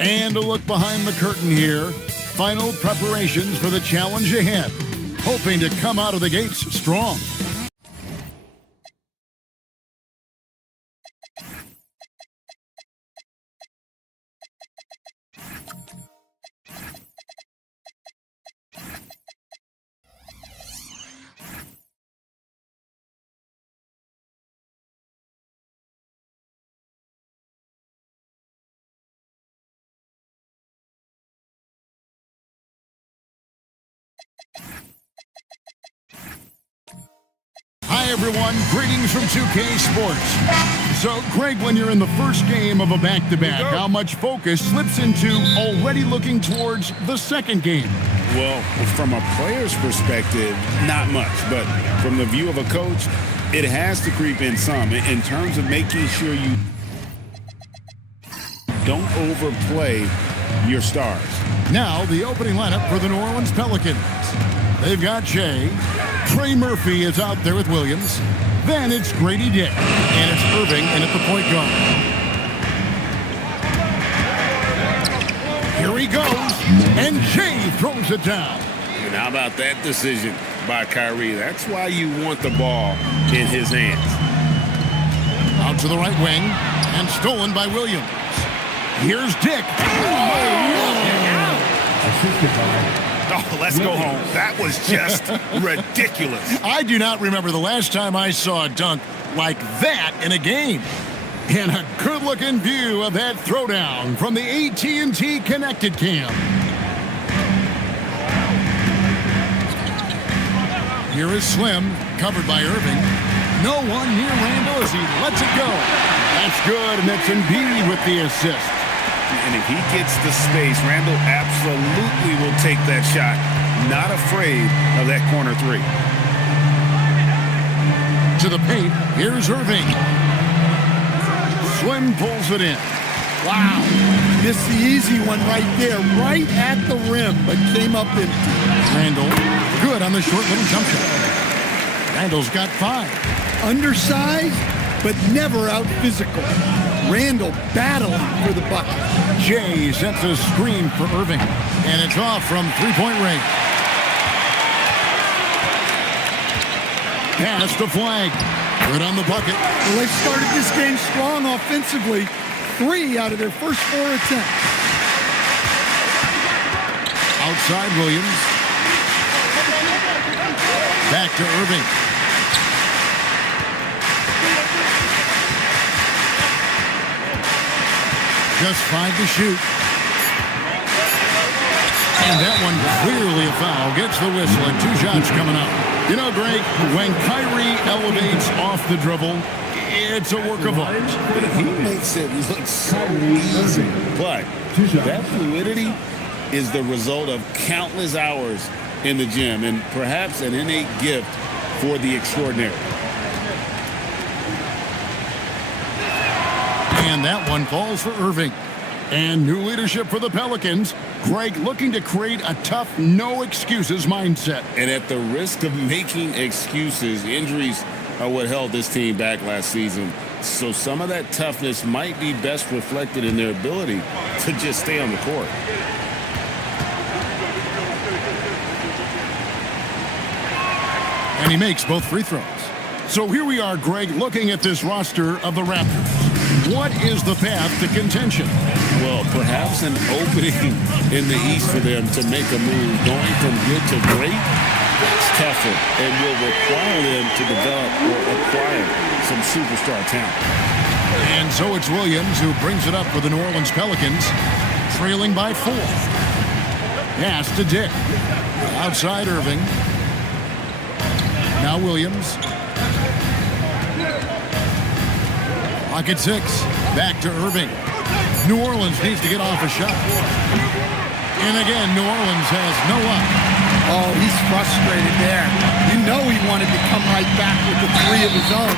And a look behind the curtain here. Final preparations for the challenge ahead. Hoping to come out of the gates strong. Hi, everyone. Greetings from 2K Sports. So, Greg, when you're in the first game of a back-to-back, how much focus slips into already looking towards the second game? Well, from a player's perspective, not much. But from the view of a coach, it has to creep in some in terms of making sure you don't overplay your stars. Now, the opening lineup for the New Orleans Pelicans. They've got Shea. Trey Murphy is out there with Williams. Then it's Grady Dick. And it's Irving in at the point guard. Here he goes. And Shea throws it down. And how about that decision by Kyrie? That's why you want the ball in his hands. Out to the right wing. And stolen by Williams. Here's Dick. Oh, let's go home. That was just ridiculous. I do not remember the last time I saw a dunk like that in a game. And a good-looking view of that throwdown from the AT&T Connected Cam. Here is Slim, covered by Irving. No one near Randall as he lets it go. That's good, and that's Embiid with the assist. And if he gets the space, Randall absolutely will take that shot. Not afraid of that corner three. To the paint, here's Irving. Slim pulls it in. Wow. Missed the easy one right there, right at the rim, but came up empty. Randall, good on the short little jump shot. Randall's got 5. Undersized, but never out physical. Randall battling for the bucket. Jay sets a screen for Irving, and it's off from three-point range. Pass to Flag. Good on the bucket. Well, they've started this game strong offensively. 3 out of their first 4 attempts. Outside Williams. Back to Irving. Just 5 to shoot. And that one clearly a foul. Gets the whistle and 2 shots coming up. You know, Greg, when Kyrie elevates off the dribble, it's a work of art. He makes it look so easy. But that fluidity is the result of countless hours in the gym and perhaps an innate gift for the extraordinary. And that one falls for Irving. And new leadership for the Pelicans. Greg looking to create a tough, no-excuses mindset. And at the risk of making excuses, injuries are what held this team back last season. So some of that toughness might be best reflected in their ability to just stay on the court. And he makes both free throws. So here we are, Greg, looking at this roster of the Raptors. What is the path to contention? Well, perhaps an opening in the East for them to make a move. Going from good to great, it's tougher and will require them to develop or acquire some superstar talent. And so it's Williams who brings it up for the New Orleans Pelicans, trailing by 4. Pass to Dick. Outside Irving. Now Williams. Pocket 6. Back to Irving. New Orleans needs to get off a shot. And again, New Orleans has no luck. Oh, he's frustrated there. You know he wanted to come right back with the 3 of his own.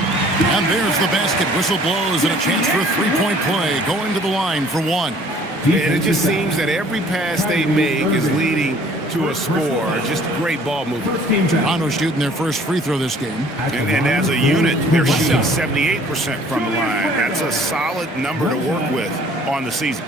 And there's the basket. Whistle blows and a chance for a 3-point play. Going to the line for 1. And it just seems that every pass they make is leading to a score. Just great ball movement. Toronto shooting their first free throw this game. And as a unit, they're shooting 78% from the line. That's a solid number to work with on the season.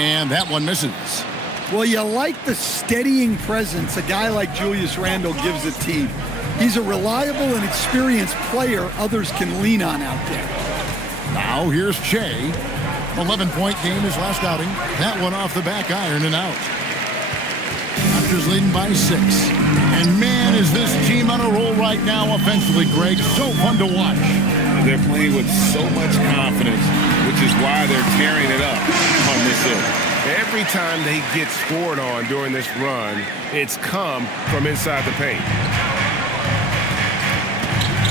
And that one misses. Well, you like the steadying presence a guy like Julius Randle gives a team. He's a reliable and experienced player others can lean on out there. Now here's Shea. 11-point game his last outing. That one off the back iron and out. Raptors leading by 6. And man, is this team on a roll right now offensively, Greg. So fun to watch. They're playing with so much confidence, which is why they're tearing it up on this end. Every time they get scored on during this run, it's come from inside the paint.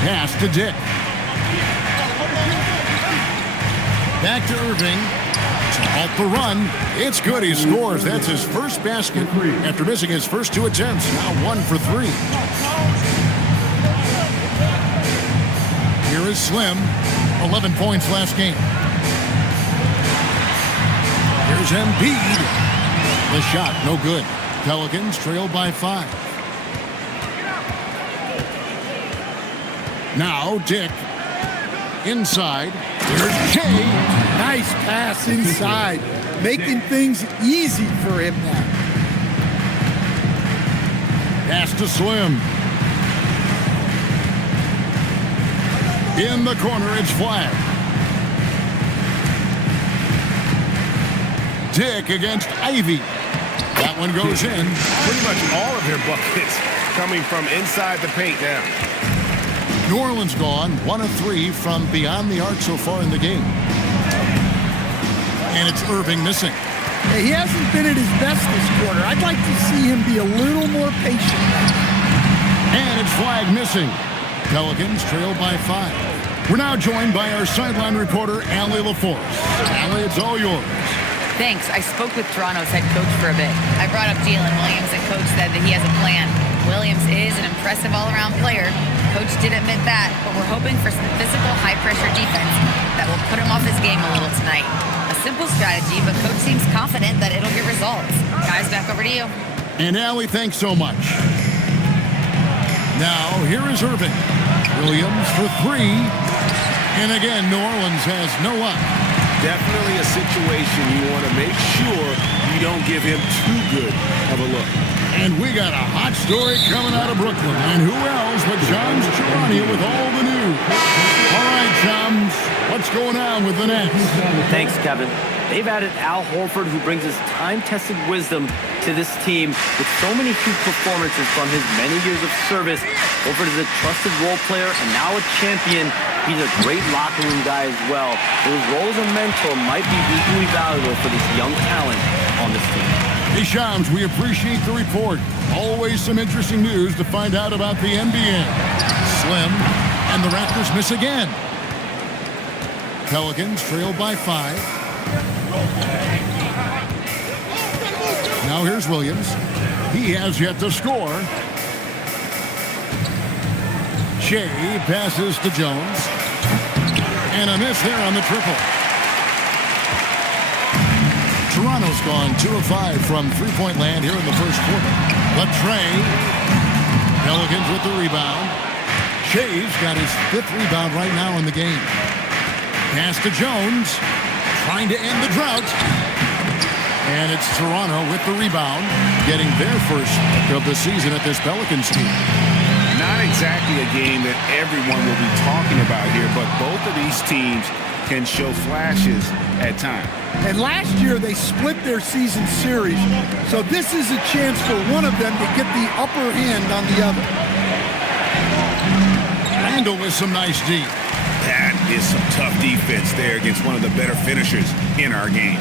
Pass to Dick. Back to Irving. To halt the run. It's good. He scores. That's his first basket after missing his first 2 attempts. Now 1 for 3. Here is Slim. 11 points last game. Here's Embiid. The shot, no good. Pelicans trail by 5. Now Dick. Inside. Here's Shea. Nice pass inside. Making things easy for him now. Pass to Slim. In the corner, it's flat. Dick against Ivy. That one goes in. Pretty much all of their buckets coming from inside the paint now. New Orleans gone 1 of 3 from beyond the arc so far in the game. And it's Irving missing. Hey, he hasn't been at his best this quarter. I'd like to see him be a little more patient. And it's Flag missing. Pelicans trail by 5. We're now joined by our sideline reporter, Allie LaForce. Allie, it's all yours. Thanks. I spoke with Toronto's head coach for a bit. I brought up Jalen Williams, and coach said that he has a plan. Williams is an impressive all-around player. Coach did admit that, but we're hoping for some physical, high-pressure defense that will put him off his game a little tonight. A simple strategy, but coach seems confident that it'll get results. Guys, back over to you. And Allie, thanks so much. Now, here is Irving. Williams for 3. And again, New Orleans has no up. Definitely a situation you want to make sure you don't give him too good of a look. And we got a hot story coming out of Brooklyn. And who else but Shams Charania with all the news. All right, Shams, what's going on with the Nets? Thanks, Kevin. They've added Al Horford, who brings his time-tested wisdom to this team with so many huge performances from his many years of service. Horford is a trusted role player and now a champion. He's a great locker room guy as well. His role as a mentor might be equally valuable for this young talent on this team. Hey, Shams, we appreciate the report. Always some interesting news to find out about the NBA. Slim, and the Raptors miss again. Pelicans trail by 5. Now here's Williams. He has yet to score. Shea passes to Jones. And a miss there on the triple. Toronto's gone 2 of 5 from three-point land here in the first quarter. Latrey. Pelicans with the rebound. Shea's got his 5th rebound right now in the game. Pass to Jones. Trying to end the drought. And it's Toronto with the rebound, getting their first of the season at this Pelicans team. Not exactly a game that everyone will be talking about here, but both of these teams can show flashes at times. And last year they split their season series, so this is a chance for one of them to get the upper hand on the other. Randle with some nice D. That is some tough defense there against one of the better finishers in our game.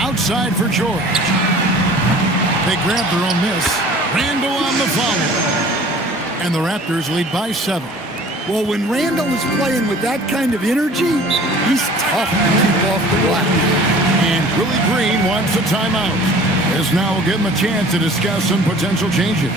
Outside for George. They grab their own miss. Randle on the foul. And the Raptors lead by 7. Well, when Randle is playing with that kind of energy, he's tough to keep off the glass. And Willie Green wants a timeout. This now will give him a chance to discuss some potential changes.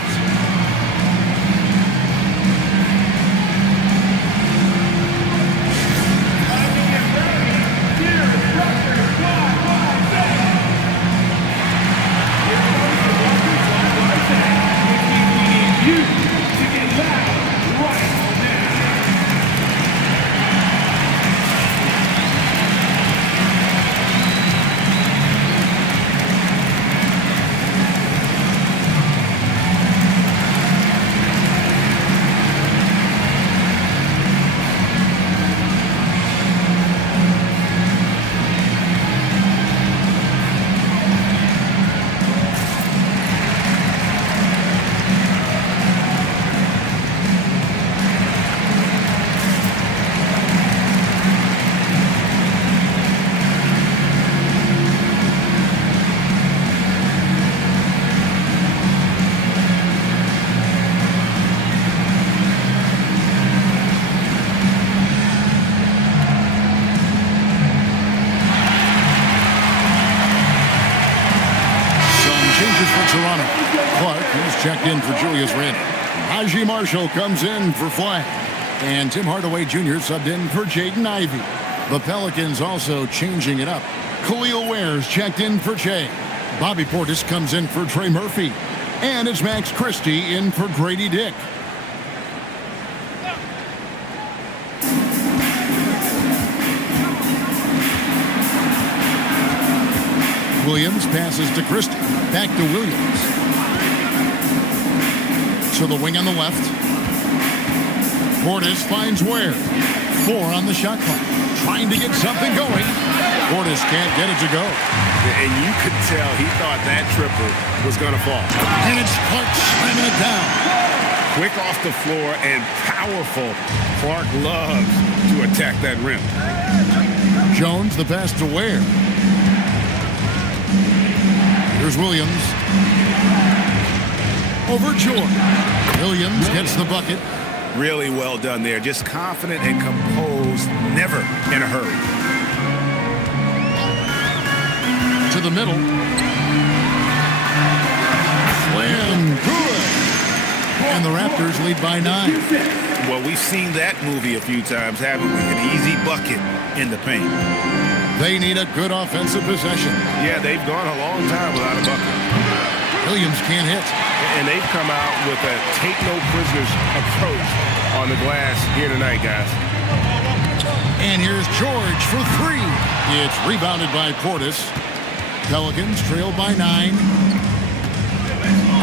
changes for Toronto. Clark, who's checked in for Julius Randle. Najee Marshall comes in for Flag. And Tim Hardaway Jr. subbed in for Jaden Ivey. The Pelicans also changing it up. Khalil Ware's checked in for Che. Bobby Portis comes in for Trey Murphy. And it's Max Christie in for Grady Dick. Williams passes to Christie. Back to Williams. To the wing on the left. Portis finds Ware. 4 on the shot clock. Trying to get something going. Portis can't get it to go. And you could tell he thought that triple was going to fall. And it's Clark slamming it down. Quick off the floor and powerful. Clark loves to attack that rim. Jones, the pass to Ware. Here's Williams. Over George. Williams gets the bucket. Really well done there. Just confident and composed. Never in a hurry. To the middle. Slam. Good. And the Raptors lead by 9. Well, we've seen that movie a few times, haven't we? An easy bucket in the paint. They need a good offensive possession. Yeah, they've gone a long time without a bucket. Williams can't hit. And they've come out with a take-no-prisoners approach on the glass here tonight, guys. And here's George for 3. It's rebounded by Portis. Pelicans trail by 9.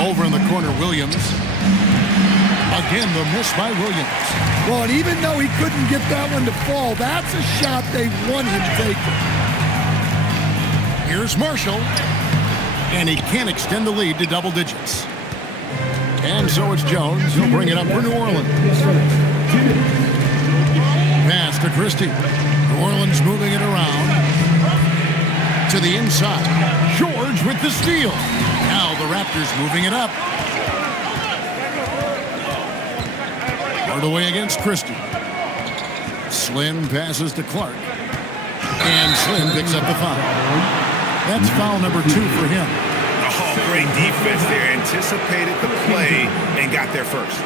Over in the corner, Williams. Again, the miss by Williams. Well, and even though he couldn't get that one to fall, that's a shot they want him taking. Here's Marshall. And he can't extend the lead to double digits. And so it's Jones. He'll bring it up for New Orleans. Pass to Christie. New Orleans moving it around. To the inside. George with the steal. Now the Raptors moving it up. Hardaway against Christie. Slim passes to Clark. And Slim picks up the foul. That's foul number 2 for him. Oh, great defense there. Anticipated the play and got there first.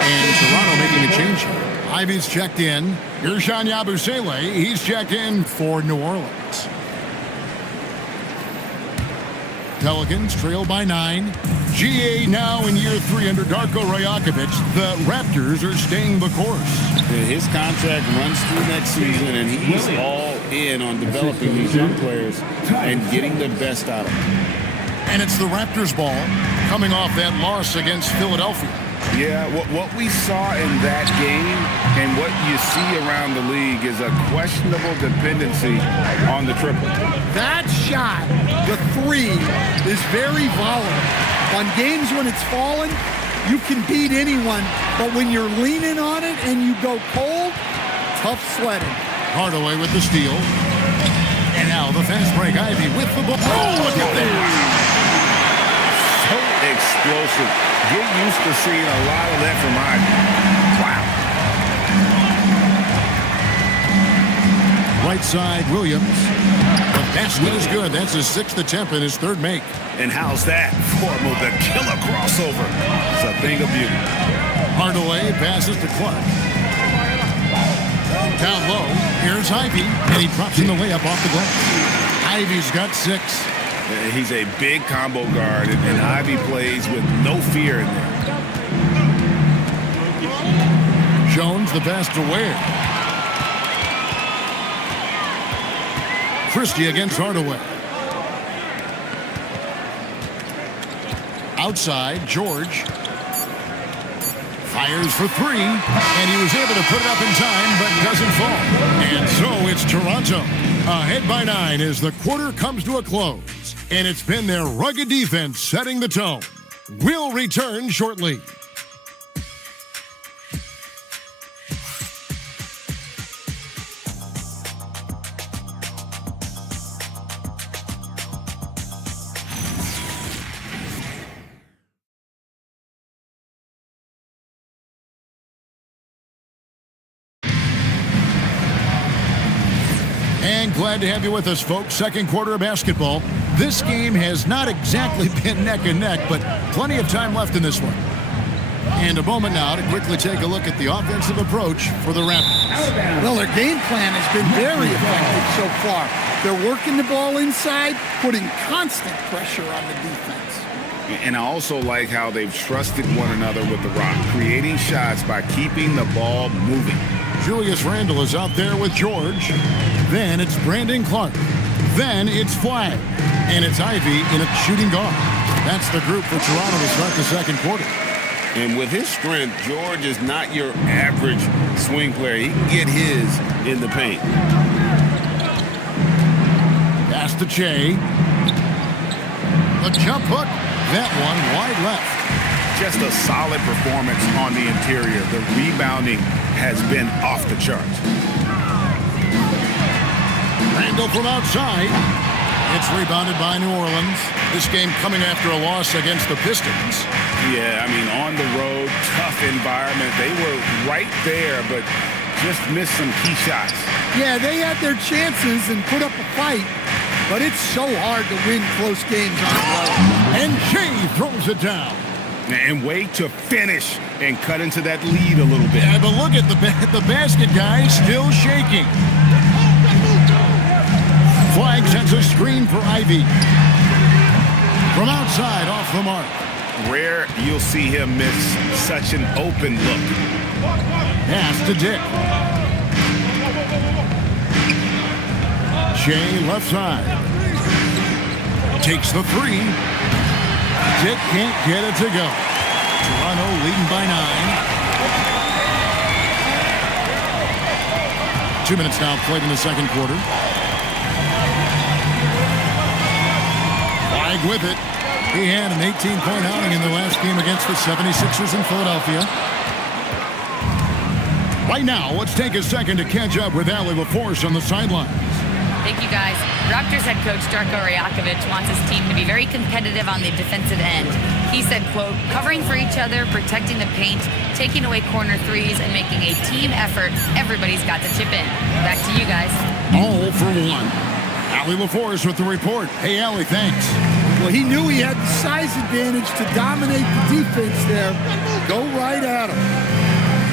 And Toronto making a change here. Ivey's checked in. Ersan Yabusele, he's checked in for New Orleans. Pelicans trail by 9. GA now in year 3 under Darko Rajakovic. The Raptors are staying the course. His contract runs through next season, and he's all in on developing these young players and getting the best out of them. And it's the Raptors ball coming off that loss against Philadelphia. Yeah, what we saw in that game and what you see around the league is a questionable dependency on the triple. That shot, the 3, is very volatile. On games when it's falling, you can beat anyone, but when you're leaning on it and you go cold, tough sledding. Hardaway with the steal. And now the fast break. Ivey with the ball. Oh, look at that. So explosive. Get used to seeing a lot of that from Ivey. Wow. Right side, Williams. The basket is good. That's his 6th attempt and his 3rd make. And how's that formal? The killer crossover. It's a thing of beauty. Hardaway passes to Clark. Down low, here's Ivey, and he drops in the layup off the glass. Ivey's got 6. He's a big combo guard, and Ivey plays with no fear in there. Jones, the pass to Ware. Christie against Hardaway. Outside, George. Fires for 3, and he was able to put it up in time, but doesn't fall. And so it's Toronto, ahead by 9 as the quarter comes to a close. And it's been their rugged defense setting the tone. We'll return shortly. And glad to have you with us, folks. Second quarter of basketball. This game has not exactly been neck and neck, but plenty of time left in this one. And a moment now to quickly take a look at the offensive approach for the Raptors. Well, their game plan has been very effective so far. They're working the ball inside, putting constant pressure on the defense. And I also like how they've trusted one another with the rock, creating shots by keeping the ball moving. Julius Randle is out there with George. Then it's Brandon Clark. Then it's Flag. And it's Ivy in a shooting guard. That's the group for Toronto to start the second quarter. And with his strength, George is not your average swing player. He can get his in the paint. Pass to Che. The jump hook. That one wide left. Just a solid performance on the interior. The rebounding has been off the charts. Randle from outside. It's rebounded by New Orleans. This game coming after a loss against the Pistons. Yeah, I mean, on the road, tough environment. They were right there, but just missed some key shots. Yeah, they had their chances and put up a fight, but it's so hard to win close games on the road. And Shea throws it down. And wait to finish and cut into that lead a little bit. Yeah, but look at the basket guy still shaking. Flag sends a screen for Ivy. From outside, off the mark. Rare you'll see him miss such an open look. Pass to Dick. Shea left side. Takes the three. Dick can't get it to go. Toronto leading by 9. 2 minutes now played in the second quarter. Flag with it. He had an 18-point outing in the last game against the 76ers in Philadelphia. Right now, let's take a second to catch up with Allie LaForce on the sidelines. Thank you, guys. Raptors head coach Darko Rajakovic wants his team to be very competitive on the defensive end. He said, quote, covering for each other, protecting the paint, taking away corner threes, and making a team effort. Everybody's got to chip in. Back to you guys. All for one. Allie LaForce with the report. Hey, Allie, thanks. Well, he knew he had the size advantage to dominate the defense there. Go right at him.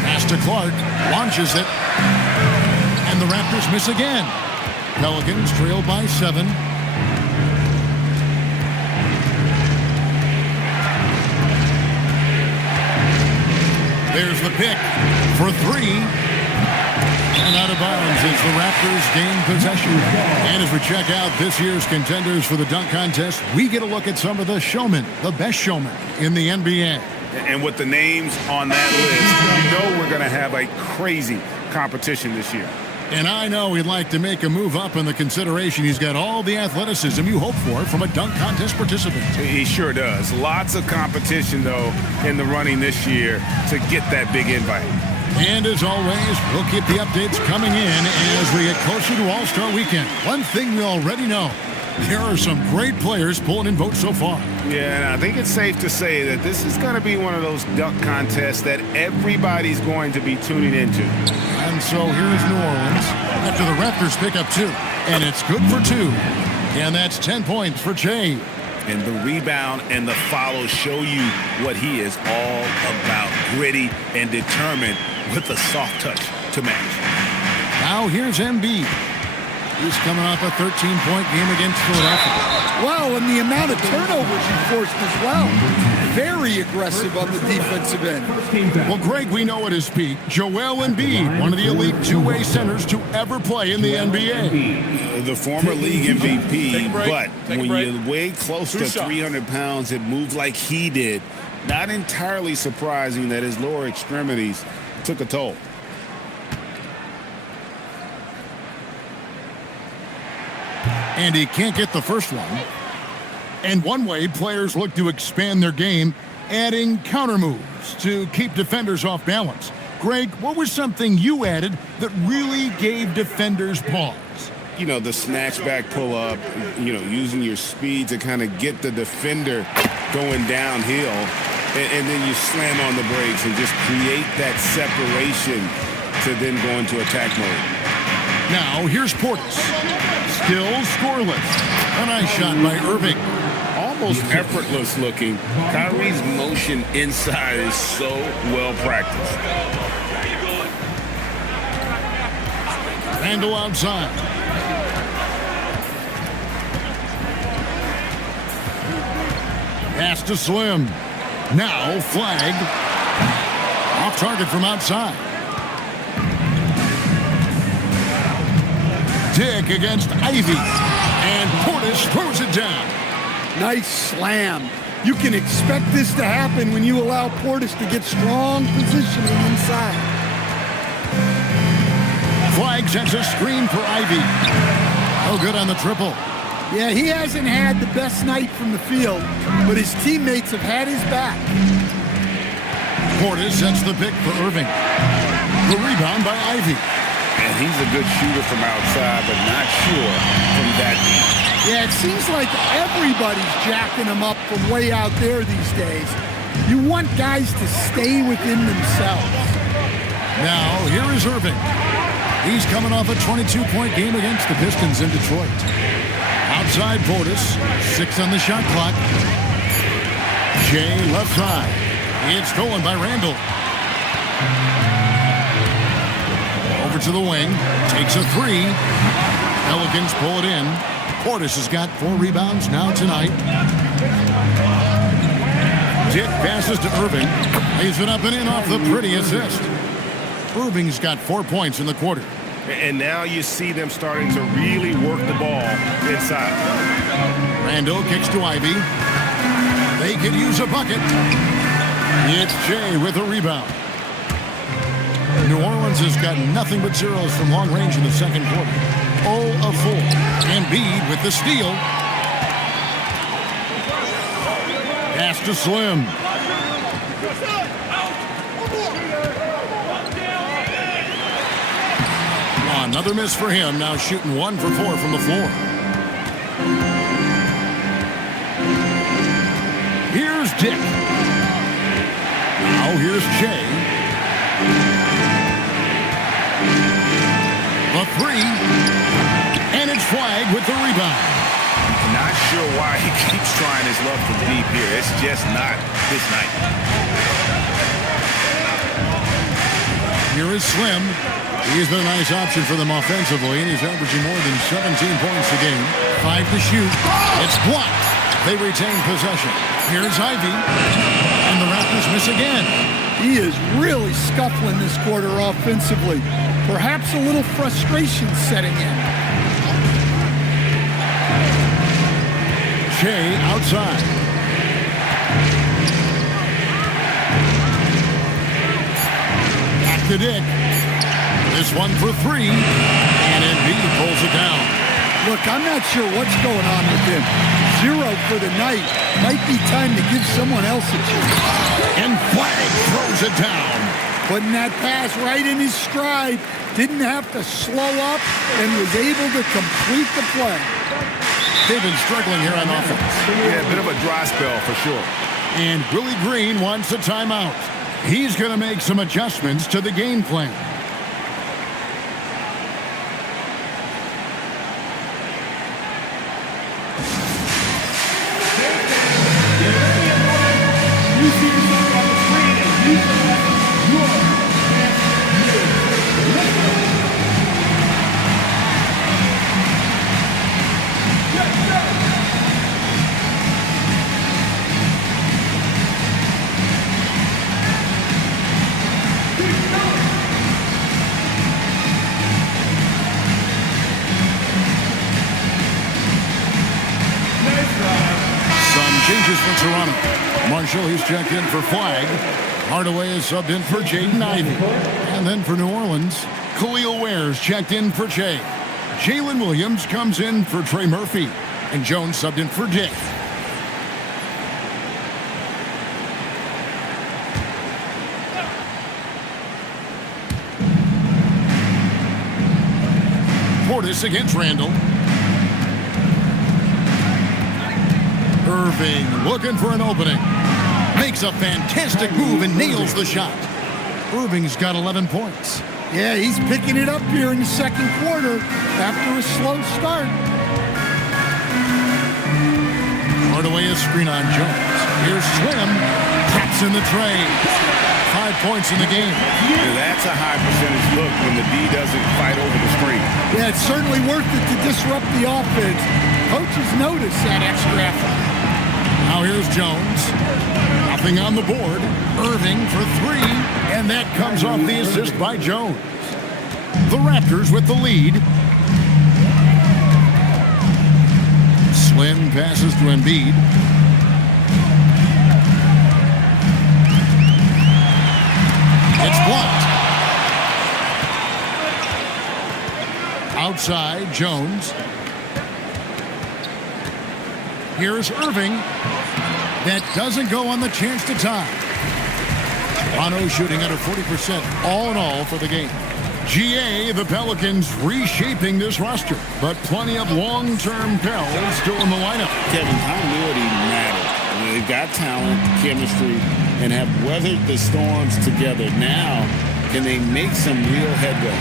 Pass to Clark. Launches it. And the Raptors miss again. Pelicans trail by 7. There's the pick for 3. And out of bounds is the Raptors gain possession. And as we check out this year's contenders for the dunk contest, we get a look at some of the showmen, the best showmen in the NBA. And with the names on that list, you know we're going to have a crazy competition this year. And I know he'd like to make a move up in the consideration. He's got all the athleticism you hope for from a dunk contest participant. He sure does. Lots of competition, though, in the running this year to get that big invite. And as always, we'll keep the updates coming in as we get closer to All-Star Weekend. One thing we already know, there are some great players pulling in votes so far. Yeah, and I think it's safe to say that this is going to be one of those dunk contests that everybody's going to be tuning into. And so here's New Orleans after the Raptors pick up 2. And it's good for 2. And that's 10 points for Che. And the rebound and the follow show you what he is all about. Gritty and determined with a soft touch to match. Now here's Embiid. He's coming off a 13-point game against Philadelphia. Well, and the amount of turnovers he forced as well. Very aggressive on the defensive end. Well, Greg, we know at his peak, Joel Embiid, one of the elite two-way centers to ever play in the NBA. The former league MVP, but when you weigh close to 300 pounds and move like he did, not entirely surprising that his lower extremities took a toll. And he can't get the first one. And one way players look to expand their game, adding counter moves to keep defenders off balance. Greg, what was something you added that really gave defenders pause? You know, the snatch back pull up, you know, using your speed to kind of get the defender going downhill. And then you slam on the brakes and just create that separation to then go into attack mode. Now, here's Portis. Still scoreless. A nice shot by Irving. Almost effortless looking. Kyrie's motion inside is so well practiced. Randall outside. Pass to Slim. Now flag. Off target from outside. Dick against Ivy. And Portis throws it down. Nice slam. You can expect this to happen when you allow Portis to get strong positioning inside. Flag sends a screen for Ivy. Oh, good on the triple. Yeah, he hasn't had the best night from the field, but his teammates have had his back. Portis sets the pick for Irving. The rebound by Ivy. And he's a good shooter from outside, but not sure from that deep. Yeah, it seems like everybody's jacking him up from way out there these days. You want guys to stay within themselves. Now, here is Irving. He's coming off a 22-point game against the Pistons in Detroit. Outside Portis, 6 on the shot clock. Shea left side. It's stolen by Randall. Over to the wing. Takes a 3. Pelicans pull it in. Portis has got 4 rebounds now tonight. Dick passes to Irving. Lays it up and in off the pretty assist. Irving's got 4 points in the quarter. And now you see them starting to really work the ball inside. Randall kicks to Ivy. They could use a bucket. It's Shea with a rebound. New Orleans has got nothing but zeros from long range in the second quarter. 0 of 4. Embiid with the steal. Pass to Slim. Another miss for him. Now shooting 1 for 4 from the floor. Here's Dick. Now here's Shea. The 3. And it's Flag with the rebound. Not sure why he keeps trying his luck from deep here. It's just not his night. Here is Slim. He's been a nice option for them offensively, and he's averaging more than 17 points a game. 5 to shoot. It's blocked. They retain possession. Here's Ivy. And the Raptors miss again. He is really scuffling this quarter offensively. Perhaps a little frustration setting in. Shea outside. Back to Dick. This one for 3. And Embiid pulls it down. Look, I'm not sure what's going on with him. 0 for the night. Might be time to give someone else a chance. And Flag throws it down. Putting that pass right in his stride. Didn't have to slow up and was able to complete the play. They've been struggling here on offense. Yeah, a bit of a dry spell for sure. And Willie Green wants a timeout. He's going to make some adjustments to the game plan. Changes for Toronto. Marshall, he's checked in for Flag. Hardaway is subbed in for Jaden Ivey. And then for New Orleans, Khalil Ware's checked in for Jay. Jalen Williams comes in for Trey Murphy. And Jones subbed in for Dick. Portis against Randall. Irving looking for an opening. Makes a fantastic move and nails the shot. Irving's got 11 points. Yeah, he's picking it up here in the second quarter after a slow start. Hardaway is screen on Jones. Here's Slim. Taps in the tray. 5 points in the game. And that's a high percentage look when the D doesn't fight over the screen. Yeah, it's certainly worth it to disrupt the offense. Coaches notice that extra effort. Now here's Jones. Nothing on the board. Irving for three. And that comes off the assist by Jones. The Raptors with the lead. Slim passes to Embiid. It's blocked. Outside, Jones. Here's Irving. That doesn't go on the chance to tie. Toronto shooting under 40% all in all for the game. GA, the Pelicans reshaping this roster, but plenty of long-term Pels still in the lineup. Kevin, continuity matters. I mean, they've got talent, chemistry, and have weathered the storms together. Now, can they make some real headway?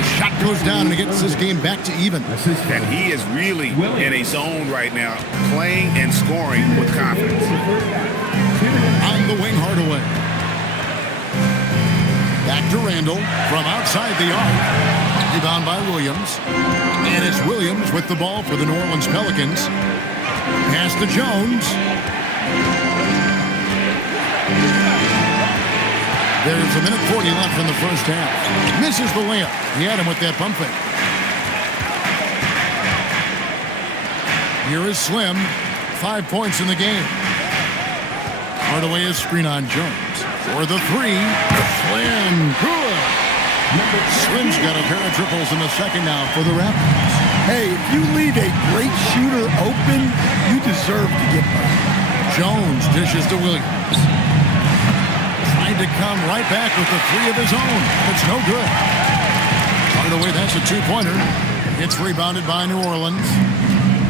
A shot goes down and it gets this game back to even. And he is really in a zone right now, playing and scoring with confidence. On the wing, Hardaway. Back to Randall from outside the arc. Rebound by Williams. And it's Williams with the ball for the New Orleans Pelicans. Pass to Jones. There's a minute 40 left in the first half. Misses the layup. He had him with that pump fake. Here is Slim. 5 points in the game. Hardaway is screen on Jones. For the three. Slim. Good. Slim's got a pair of triples in the second now for the Raptors. Hey, if you leave a great shooter open, you deserve to get by. Jones dishes to Williams. Trying to come right back with the three of his own. It's no good. Hardaway, that's a two-pointer. It's rebounded by New Orleans.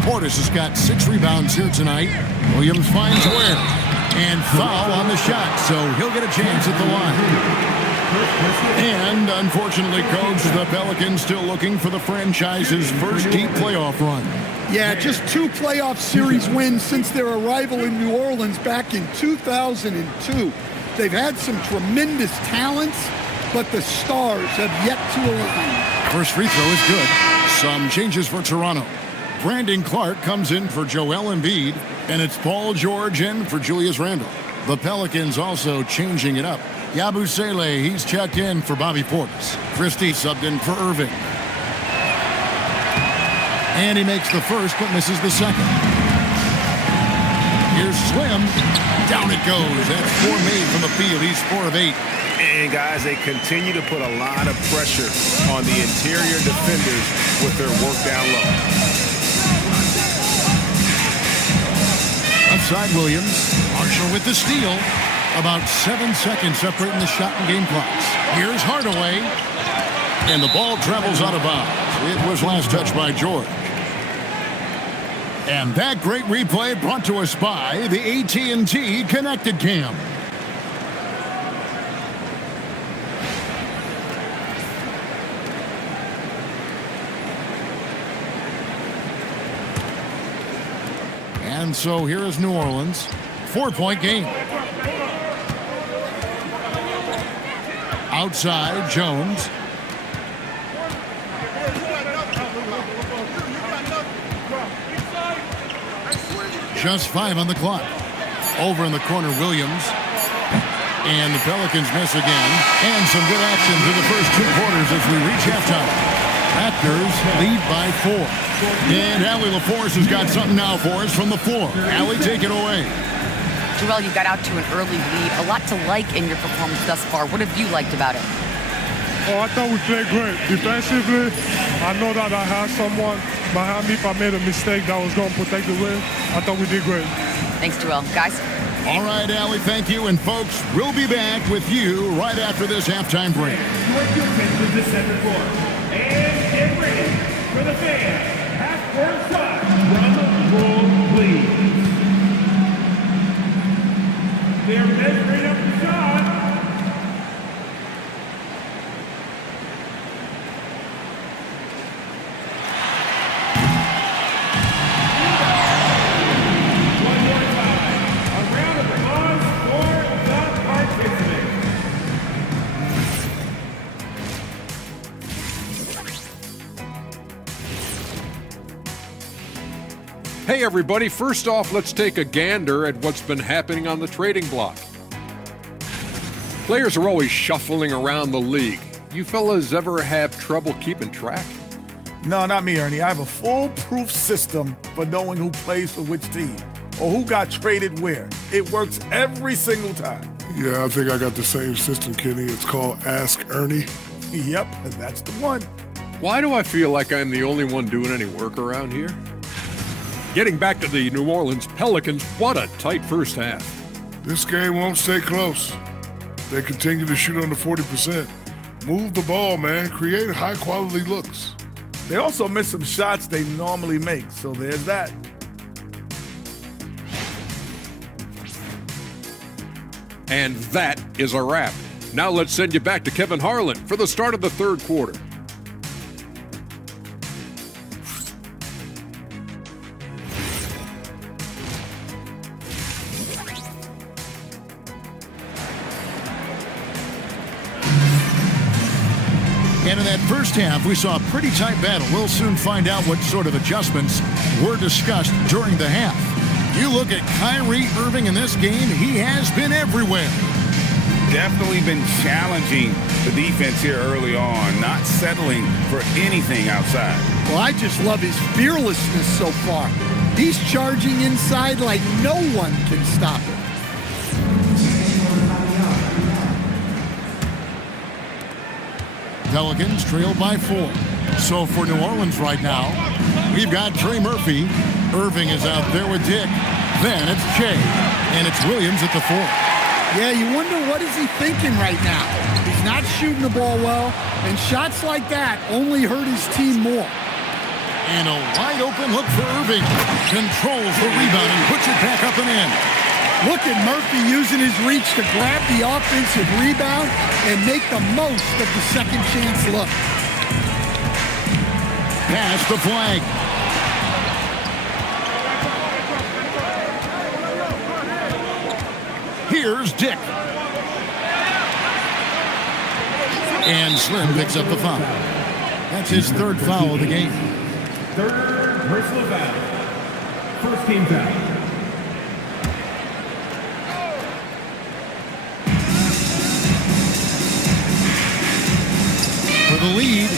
Portis has got 6 rebounds here tonight. Williams finds Ware. And foul on the shot, so he'll get a chance at the line. And unfortunately, Coach, the Pelicans still looking for the franchise's first deep playoff run. Yeah, just 2 playoff series wins since their arrival in New Orleans back in 2002. They've had some tremendous talents, but the stars have yet to align. First free throw is good. Some changes for Toronto. Brandon Clark comes in for Joel Embiid, and it's Paul George in for Julius Randle. The Pelicans also changing it up. Yabusele, he's checked in for Bobby Portis. Christie subbed in for Irving. And he makes the first, but misses the second. Here's Slim. Down it goes. That's 4 made from the field. He's 4 of 8. And guys, they continue to put a lot of pressure on the interior defenders with their work down low. Outside Williams. Marshall with the steal. About 7 seconds separating the shot and game clocks. Here's Hardaway. And the ball travels out of bounds. It was last touched by George. And that great replay brought to us by the AT&T Connected Cam. And so here is New Orleans. 4-point game. Outside, Jones. Just 5 on the clock. Over in the corner, Williams. And the Pelicans miss again. And some good action through the first 2 quarters as we reach halftime. Raptors lead by 4. And Allie LaForce has got something now for us from the floor. Allie, take it away. Joel, you got out to an early lead. A lot to like in your performance thus far. What have you liked about it? Oh, I thought we played great. Defensively, I know that I had someone behind me if I made a mistake that was going to protect the win. I thought we did great. Thanks, Joel. Guys? All right, Allie, thank you. And, folks, we'll be back with you right after this halftime break. And get ready for the fans. Half-court time from the Bull, please. They're measuring up the shot. Hey, everybody. First off, let's take a gander at what's been happening on the trading block. Players are always shuffling around the league. You fellas ever have trouble keeping track? No, not me, Ernie. I have a foolproof system for knowing who plays for which team or who got traded where. It works every single time. Yeah, I think I got the same system, Kenny. It's called Ask Ernie. Yep, and that's the one. Why do I feel like I'm the only one doing any work around here? Getting back to the New Orleans Pelicans, what a tight first half. This game won't stay close. They continue to shoot under 40%. Move the ball, man. Create high-quality looks. They also miss some shots they normally make, so there's that. And that is a wrap. Now let's send you back to Kevin Harlan for the start of the third quarter. And in that first half, we saw a pretty tight battle. We'll soon find out what sort of adjustments were discussed during the half. You look at Kyrie Irving in this game, he has been everywhere. Definitely been challenging the defense here early on, not settling for anything outside. Well, I just love his fearlessness so far. He's charging inside like no one can stop him. Pelicans trail by 4. So for New Orleans right now, we've got Trey Murphy. Irving is out there with Dick. Then it's Shea. And it's Williams at the 4. Yeah, you wonder what is he thinking right now. He's not shooting the ball well, and shots like that only hurt his team more. And a wide open look for Irving. Controls the rebound and puts it back up and in. Look at Murphy using his reach to grab the offensive rebound and make the most of the second chance look. Pass the flag. Here's Dick. And Slim picks up the foul. That's his third foul of the game. Third personal foul. First team foul. For the lead,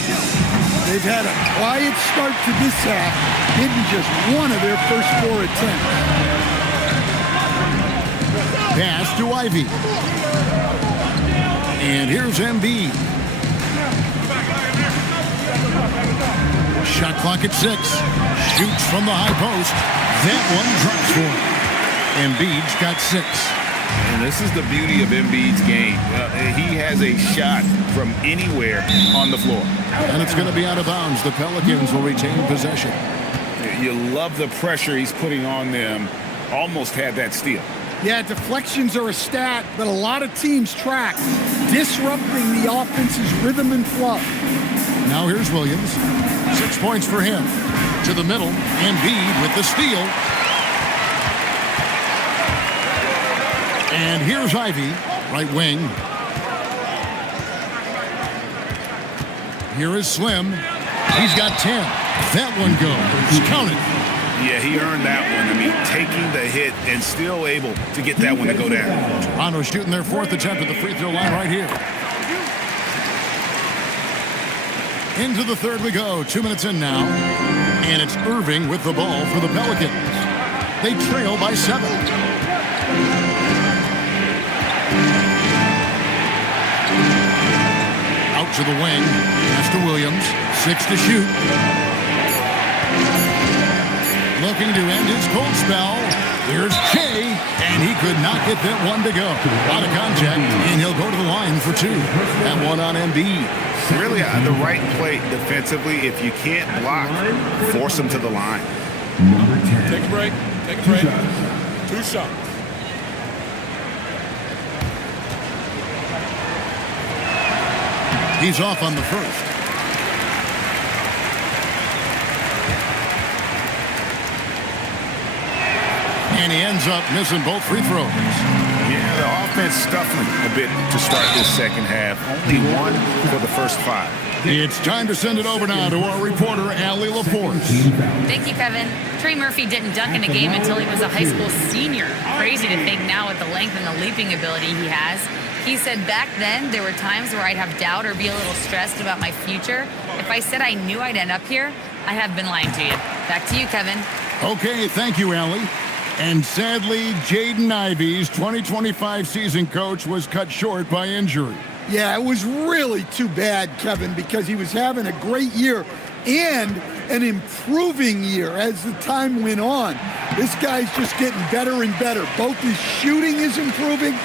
they've had a quiet start to this half, hitting just one of their first 4 attempts. Pass to Ivy. And here's Embiid. Shot clock at 6. Shoots from the high post. That one drops for him. Embiid's got 6. And this is the beauty of Embiid's game. He has a shot from anywhere on the floor. And it's going to be out of bounds. The Pelicans will retain possession. You love the pressure he's putting on them. Almost had that steal. Yeah, deflections are a stat that a lot of teams track, disrupting the offense's rhythm and flow. Now here's Williams. 6 points for him. To the middle, Embiid with the steal. And here's Ivy, right wing. Here is Slim. He's got 10. That one goes. Count it. Yeah, he earned that one. I mean, taking the hit and still able to get that one to go down. Toronto shooting their 4th attempt at the free throw line right here. Into the third we go. 2 minutes in now. And it's Irving with the ball for the Pelicans. They trail by 7. Out to the wing. Pass to Williams. 6 to shoot. Looking to end his cold spell. Here's Shea, and he could not get that one to go. Out of contact, and he'll go to the line for 2. That one on Embiid. Really the right play defensively. If you can't block, force him to the line. Take a break. Take a break. 2 shots. He's off on the first. And he ends up missing both free throws. Yeah, the offense stuffing a bit to start this second half. Only one for the first 5. It's time to send it over now to our reporter, Allie Laporte. Thank you, Kevin. Trey Murphy didn't dunk in a game until he was a high school senior. Crazy to think now with the length and the leaping ability he has. He said back then there were times where I'd have doubt or be a little stressed about my future. If I said I knew I'd end up here, I have been lying to you. Back to you, Kevin. Okay, thank you, Allie. And sadly, Jaden Ivey's 2025 season coach was cut short by injury. Yeah, it was really too bad, Kevin, because he was having a great year and an improving year as the time went on. This guy's just getting better and better. Both his shooting is improving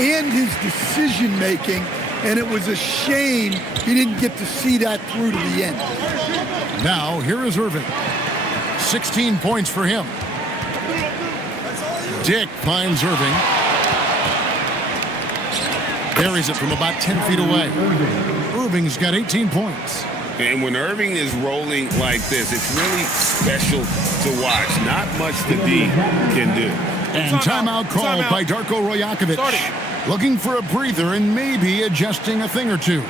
and his decision-making, and it was a shame he didn't get to see that through to the end. Now, here is Irving. 16 points for him. Dick finds Irving. Buries it from about 10 feet away. Irving's got 18 points. And when Irving is rolling like this, it's really special to watch. Not much the D can do. And timeout called by Darko Rojakovic. Looking for a breather and maybe adjusting a thing or two.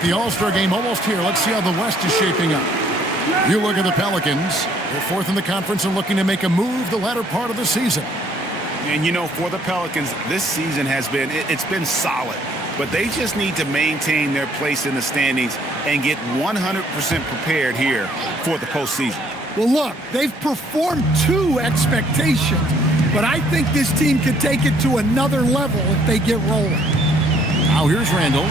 The All-Star game almost here. Let's see how the West is shaping up. You look at the Pelicans. They're fourth in the conference and looking to make a move the latter part of the season. And, you know, for the Pelicans, this season has been, it's been solid. But they just need to maintain their place in the standings and get 100% prepared here for the postseason. Well, look, they've performed to expectations. But I think this team could take it to another level if they get rolling. Now here's Randall.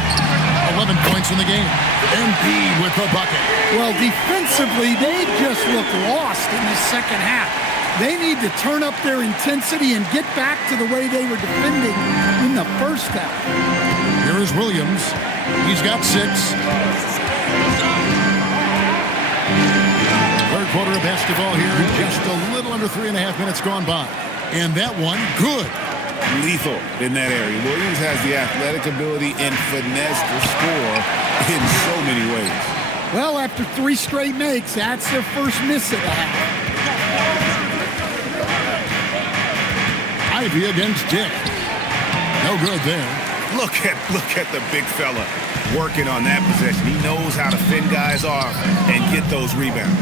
11 points in the game. Embiid with the bucket. Well, defensively, they just look lost in the second half. They need to turn up their intensity and get back to the way they were defending in the first half. Here is Williams. He's got 6. Third quarter of basketball here. Just a little under 3.5 minutes gone by. And that one, good. Lethal in that area. Williams has the athletic ability and finesse to score in so many ways. Well, after 3 straight makes, that's their first miss at the half. Ivey against Dick. No good there. Look at the big fella working on that possession. He knows how to fend guys off and get those rebounds.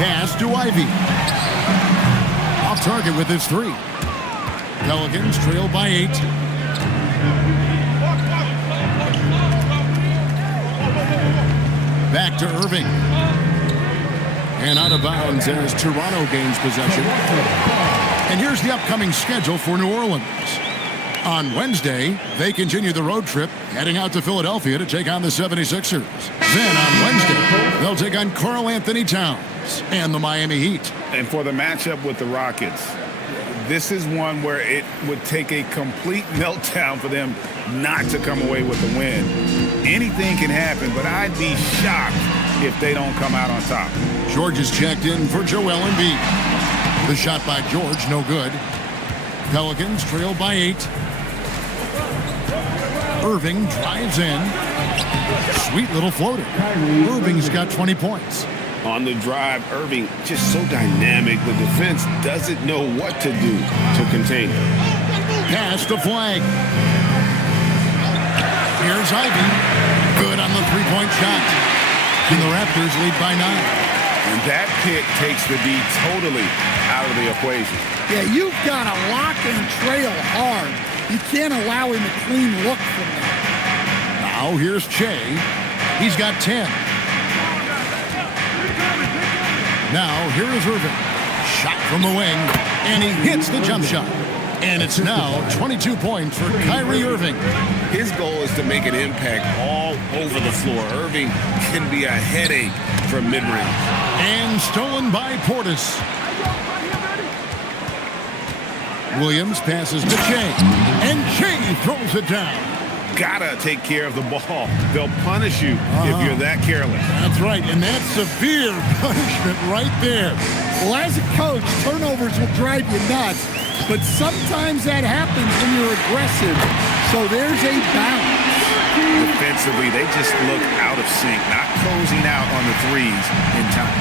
Pass to Ivey. Off target with his 3. Pelicans trail by 8. Back to Irving. And out of bounds as Toronto gains possession. And here's the upcoming schedule for New Orleans. On Wednesday, they continue the road trip, heading out to Philadelphia to take on the 76ers. Then on Wednesday, they'll take on Karl Anthony Towns and the Miami Heat. And for the matchup with the Rockets, this is one where it would take a complete meltdown for them not to come away with the win. Anything can happen, but I'd be shocked if they don't come out on top. George is checked in for Joel Embiid. The shot by George, no good. Pelicans trail by 8. Irving drives in. Sweet little floater. Irving's got 20 points. On the drive, Irving just so dynamic. The defense doesn't know what to do to contain him. Pass the flag. Here's Ivey. Good on the 3-point shot. And the Raptors lead by 9. And that pick takes the D totally out of the equation. Yeah, you've got to lock and trail hard. You can't allow him a clean look from that. Now here's Che. He's got 10. Now here is Irving. Shot from the wing, and he hits the jump shot. And it's now 22 points for Kyrie Irving. His goal is to make an impact all over the floor. Irving can be a headache from mid-range. And stolen by Portis. Williams passes to Shea, and Shea throws it down. Gotta take care of the ball. They'll punish you if you're that careless. That's right, and that's severe punishment right there. Well, as a coach, turnovers will drive you nuts, but sometimes that happens when you're aggressive. So there's a balance. Defensively, they just look out of sync, not closing out on the threes in time.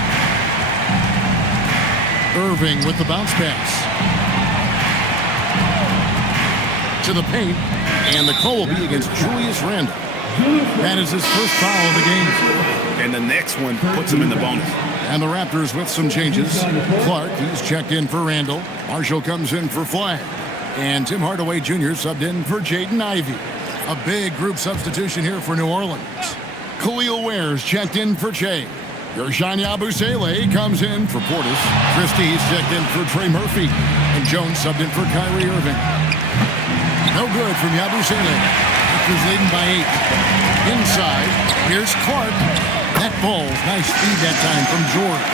Irving with the bounce pass. To the paint, and the call will be against Julius Randle. That is his first foul of the game. And the next one puts him in the bonus. And the Raptors with some changes. Clark, he's checked in for Randle. Marshall comes in for Flagg. And Tim Hardaway Jr. subbed in for Jaden Ivey. A big group substitution here for New Orleans. Khalil Ware's checked in for Che. Yershani Abusele comes in for Portis. Christie's checked in for Trey Murphy. And Jones subbed in for Kyrie Irving. No good from Yabusele. Raptors leading by 8. Inside, here's Clark. That ball, nice speed that time from George.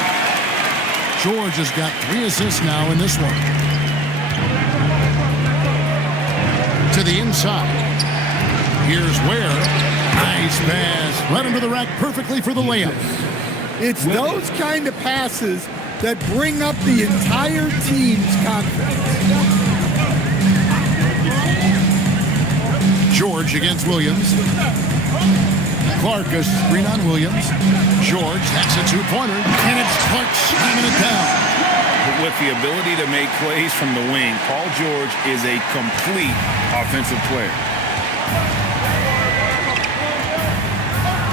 George has got 3 assists now in this one. To the inside. Here's Ware. Nice pass. Right under the rack perfectly for the layup. It's those kind of passes that bring up the entire team's confidence. George against Williams. Clark a screen on Williams. George, that's a 2-pointer. And it's Clark slamming it down. With the ability to make plays from the wing, Paul George is a complete offensive player.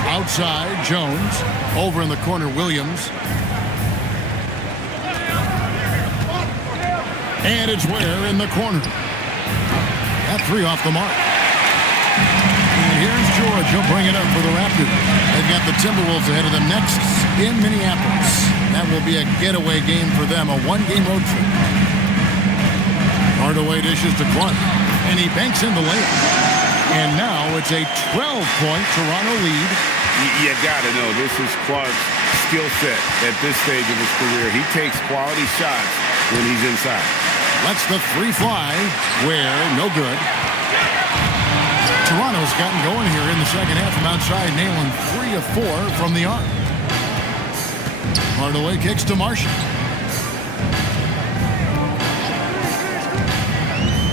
Outside, Jones. Over in the corner, Williams. And it's Ware in the corner. That 3 off the mark. And here's George. He'll bring it up for the Raptors. They've got the Timberwolves ahead of them next in Minneapolis. That will be a getaway game for them, a 1-game road trip. Hardaway dishes to Clark, and he banks in the layup. And now it's a 12-point Toronto lead. You got to know, this is Clark's skill set at this stage of his career. He takes quality shots when he's inside. Lets the 3 fly. Ware, no good. Toronto's gotten going here in the second half from outside, nailing 3 of 4 from the arc. Hardaway kicks to Marshall.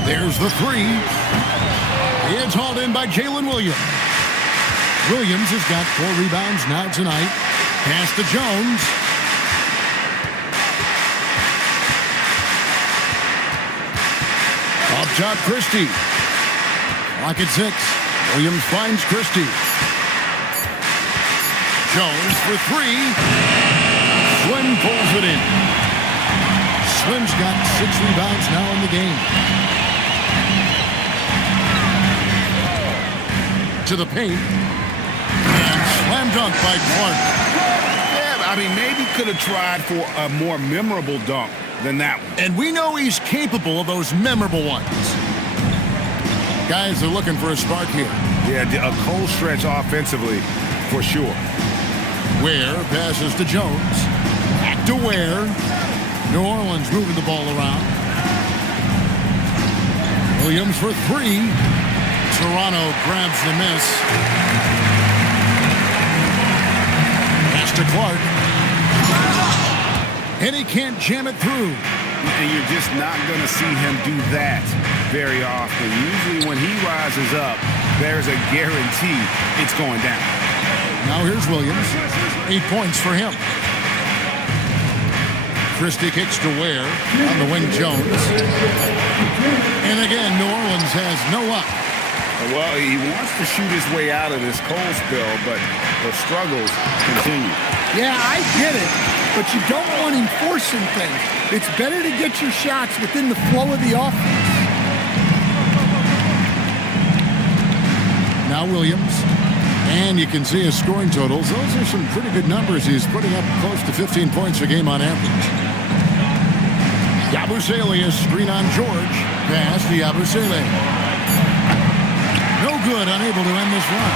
There's the 3. It's hauled in by Jalen Williams. Williams has got 4 rebounds now tonight. Pass to Jones. Up top, Christie. Clock at 6. Williams finds Christie. Jones for 3. Slim pulls it in. Slim's got 6 rebounds now in the game. To the paint. And slam dunk by Clark. Yeah, I mean, maybe could have tried for a more memorable dunk than that one. And we know he's capable of those memorable ones. Guys are looking for a spark here. Yeah, a cold stretch offensively, for sure. Ware passes to Jones. Back to Ware. New Orleans moving the ball around. Williams for 3. Toronto grabs the miss. Pass to Clark. And he can't jam it through. And you're just not going to see him do that very often. Usually when he rises up, there's a guarantee it's going down. Now here's Williams. 8 points for him. Christie kicks to Ware. On the wing, Jones. And again, New Orleans has no up. Well, he wants to shoot his way out of this cold spell, but the struggles continue. Yeah, I get it, but you don't want him forcing things. It's better to get your shots within the flow of the offense. Now Williams. And you can see his scoring totals. Those are some pretty good numbers. He's putting up close to 15 points a game on average. Yabusele is screen on George. Pass to Yabusele. No good, unable to end this run.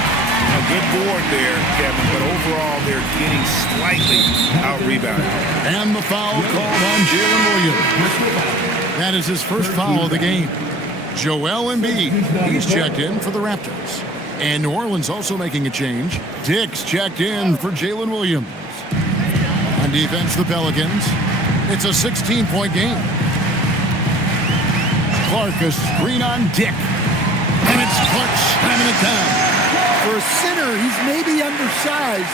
A good board there, Kevin, but overall they're getting slightly out-rebounded. And the foul called on Jalen Williams. That is his first foul of the game. Joel Embiid, he's checked in for the Raptors. And New Orleans also making a change. Dick's checked in for Jalen Williams. On defense, the Pelicans. It's a 16-point game. Clark, a screen on Dick. And it's Clark slamming it down. For a center, he's maybe undersized,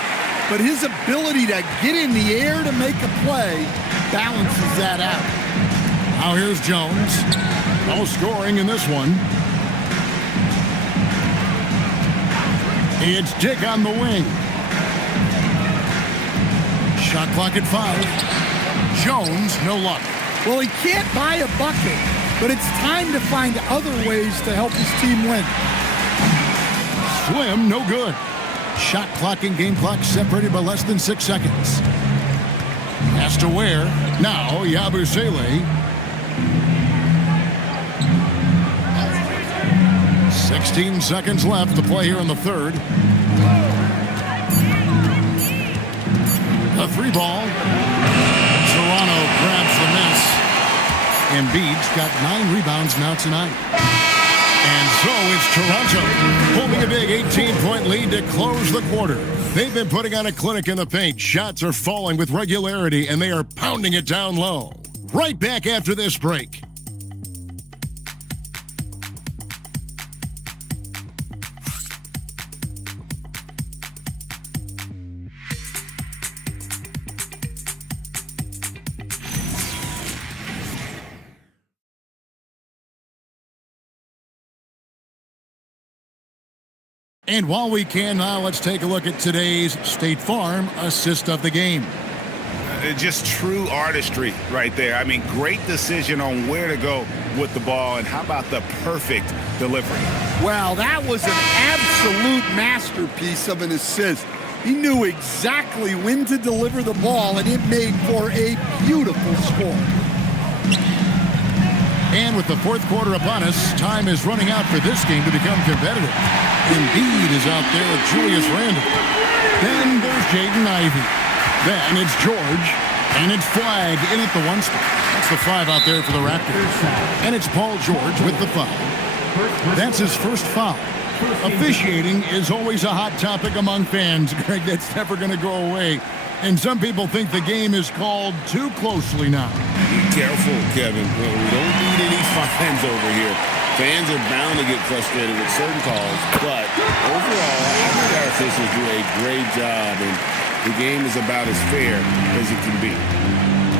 but his ability to get in the air to make a play balances that out. Now here's Jones. No scoring in this one. It's Dick on the wing. Shot clock at 5. Jones, no luck. Well, he can't buy a bucket, but it's time to find other ways to help his team win. Slim, no good. Shot clock and game clock separated by less than 6 seconds. Has to Ware. Now Yabusele. 16 seconds left to play here in the third. The 3 ball. Toronto grabs the miss. Embiid's got 9 rebounds now tonight. And so it's Toronto holding a big 18-point lead to close the quarter. They've been putting on a clinic in the paint. Shots are falling with regularity, and they are pounding it down low. Right back after this break. And while we can now, let's take a look at today's State Farm assist of the game. Just true artistry right there. I mean, great decision on where to go with the ball, and how about the perfect delivery? Well, that was an absolute masterpiece of an assist. He knew exactly when to deliver the ball, and it made for a beautiful score. And with the fourth quarter upon us, time is running out for this game to become competitive. Embiid is out there with Julius Randle. Then there's Jaden Ivey. Then it's George. And it's Flag in at the 1 spot. That's the 5 out there for the Raptors. And it's Paul George with the foul. That's his first foul. Officiating is always a hot topic among fans, Greg. That's never going to go away. And some people think the game is called too closely now. Be careful, Kevin. We don't need any fines over here. Fans are bound to get frustrated with certain calls, but overall, I think our officials do a great job, and the game is about as fair as it can be.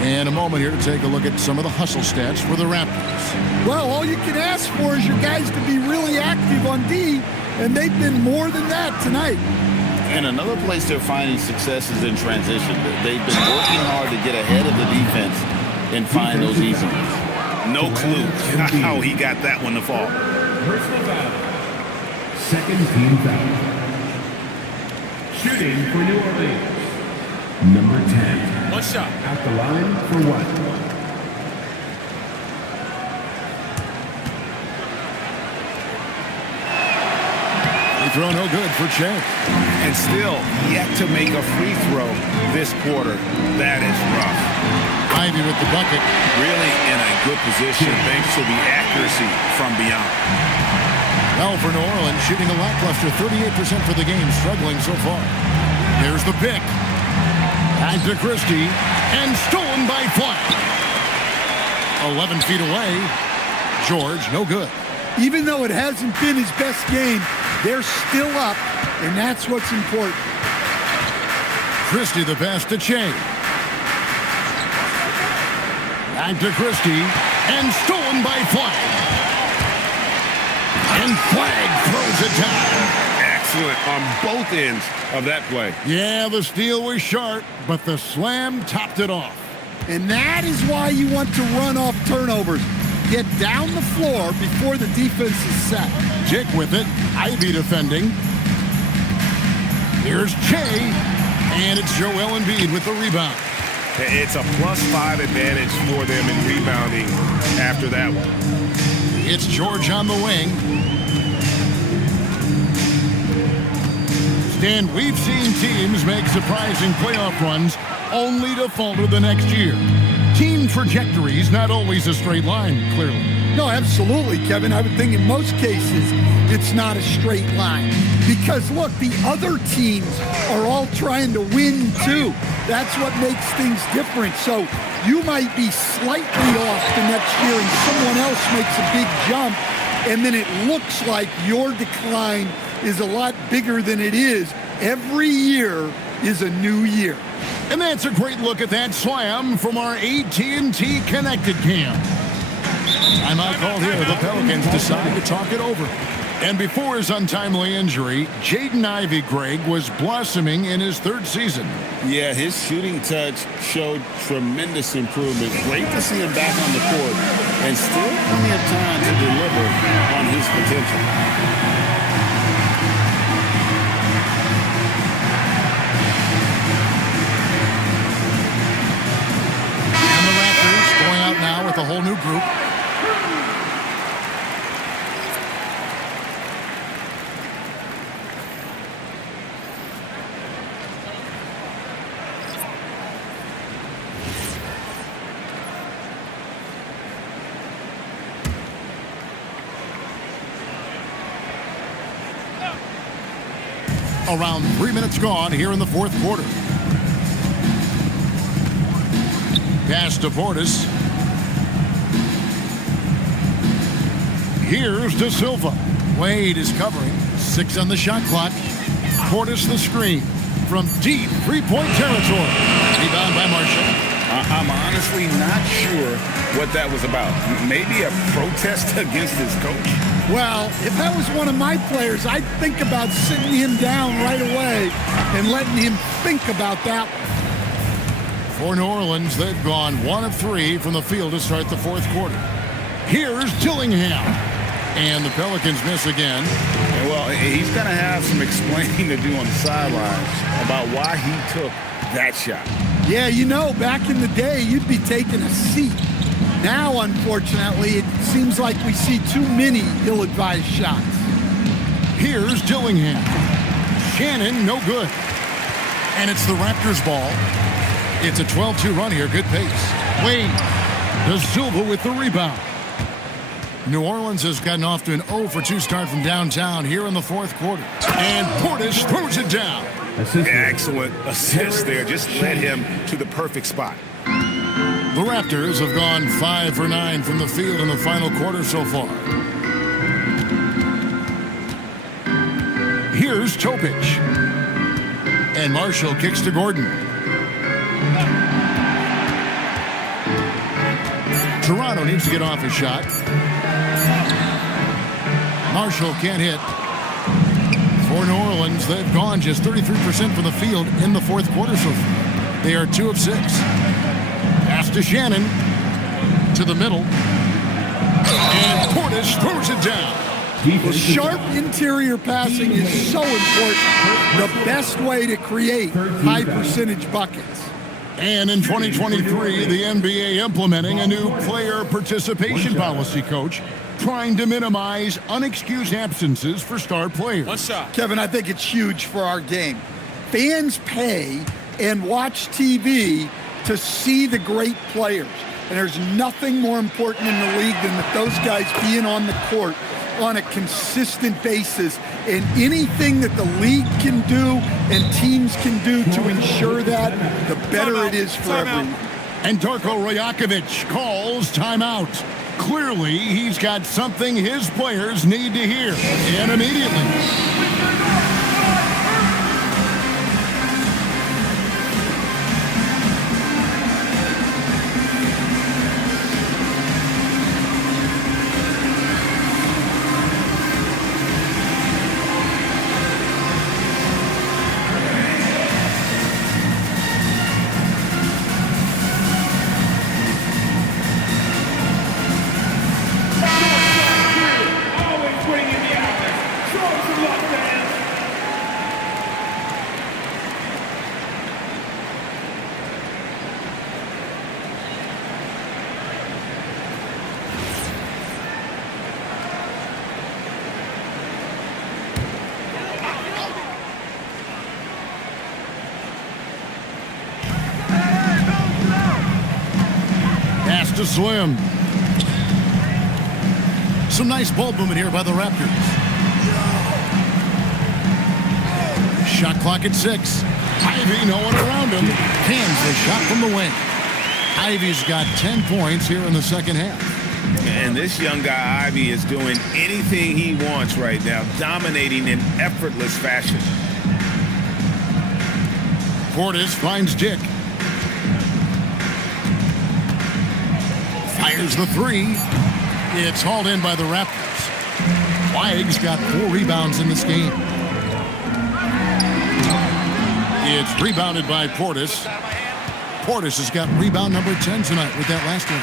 And a moment here to take a look at some of the hustle stats for the Raptors. Well, all you can ask for is your guys to be really active on D, and they've been more than that tonight. And another place they're finding success is in transition. They've been working hard to get ahead of the defense and find those easy ones. No clue how he got that one to fall. Personal foul. Second team foul. Shooting for New Orleans. Number 10. One shot. At the line for 1. Throw no good for Che. And still yet to make a free throw this quarter. That is rough. Ivy with the bucket. Really in a good position thanks to the accuracy from beyond. Well, for New Orleans, shooting a lackluster 38% for the game, struggling so far. Here's the pick. Back to Christie, and stolen by Flag. 11 feet away. George, no good. Even though it hasn't been his best game, they're still up, and that's what's important. Christie the pass to Che. Back to Christie, and stolen by Flag. And Flag throws it down. Excellent on both ends of that play. Yeah, the steal was sharp, but the slam topped it off. And that is why you want to run off turnovers. Get down the floor before the defense is set. Dick with it. Ivy defending. Here's Che. And it's Joel Embiid with the rebound. It's a +5 advantage for them in rebounding after that one. It's George on the wing. Stan, we've seen teams make surprising playoff runs only to falter the next year. Team trajectory's not always a straight line, clearly. No, absolutely, Kevin. I would think in most cases it's not a straight line. Because, look, the other teams are all trying to win, too. That's what makes things different. So you might be slightly off the next year and someone else makes a big jump, and then it looks like your decline is a lot bigger than it is. Every year is a new year. And that's a great look at that slam from our AT&T Connected Cam. Timeout called here. The Pelicans decide to talk it over. And before his untimely injury, Jaden Ivey, Greg, was blossoming in his third season. Yeah, his shooting touch showed tremendous improvement. Great to see him back on the court and still plenty of time to deliver on his potential. Now with a whole new group. Around 3 minutes gone here in the fourth quarter. Pass to Portis. Here's De Silva. Wade is covering. 6 on the shot clock. Portis the screen from deep three-point territory. Rebound by Marshall. I'm honestly not sure what that was about. Maybe a protest against his coach? Well, if that was one of my players, I'd think about sitting him down right away and letting him think about that one. For New Orleans, they've gone 1 of 3 from the field to start the fourth quarter. Here's Dillingham. And the Pelicans miss again. Well, he's going to have some explaining to do on the sidelines about why he took that shot. Yeah, you know, back in the day, you'd be taking a seat. Now, unfortunately, it seems like we see too many ill-advised shots. Here's Dillingham. Shannon, no good. And it's the Raptors ball. It's a 12-2 run here. Good pace. Wade. De Silva with the rebound. New Orleans has gotten off to an 0-for-2 start from downtown here in the fourth quarter. And Portis throws it down. Excellent assist there. Just led him to the perfect spot. The Raptors have gone 5 for 9 from the field in the final quarter so far. Here's Topic. And Marshall kicks to Gordon. Toronto needs to get off his shot. Marshall can't hit. For New Orleans, they've gone just 33% from the field in the fourth quarter so far. They are 2 of 6. Pass to Shannon. To the middle. And Portis throws it down. Well, sharp interior passing is so important. The best way to create high percentage buckets. And in 2023, the NBA implementing a new player participation policy, Coach, trying to minimize unexcused absences for star players. One shot. Kevin, I think it's huge for our game. Fans pay and watch TV to see the great players. And there's nothing more important in the league than that those guys being on the court on a consistent basis. And anything that the league can do and teams can do to ensure that, the better it is for everyone. And Darko Rajakovic calls timeout. Clearly, he's got something his players need to hear, and immediately. to Slim. Some nice ball movement here by the Raptors. Shot clock at 6. Ivy, no one around him. Cans the shot from the wing. Ivy's got 10 points here in the second half. And this young guy, Ivy, is doing anything he wants right now, dominating in effortless fashion. Portis finds Dick. Fires the 3. It's hauled in by the Raptors. Weig's got 4 rebounds in this game. It's rebounded by Portis. Portis has got rebound number 10 tonight with that last one.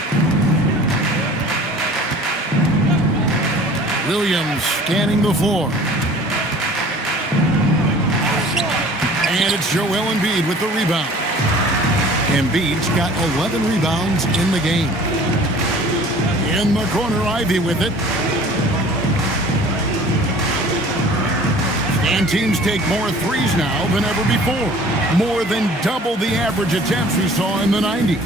Williams scanning the floor. And it's Joel Embiid with the rebound. Embiid's got 11 rebounds in the game. In the corner, Ivy with it. And teams take more threes now than ever before. More than double the average attempts we saw in the 90s.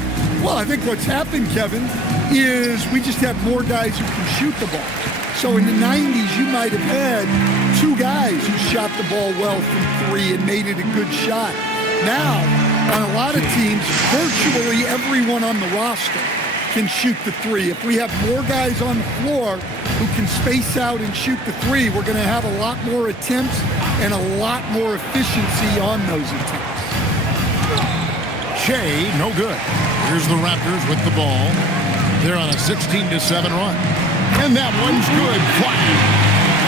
Well, I think what's happened, Kevin, is we just have more guys who can shoot the ball. So in the 90s, you might have had 2 guys who shot the ball well from 3 and made it a good shot. Now, on a lot of teams, virtually everyone on the roster can shoot the 3. If we have more guys on the floor who can space out and shoot the 3, we're going to have a lot more attempts and a lot more efficiency on those attempts. Shea, no good. Here's the Raptors with the ball. They're on a 16-7 run. And that one's good.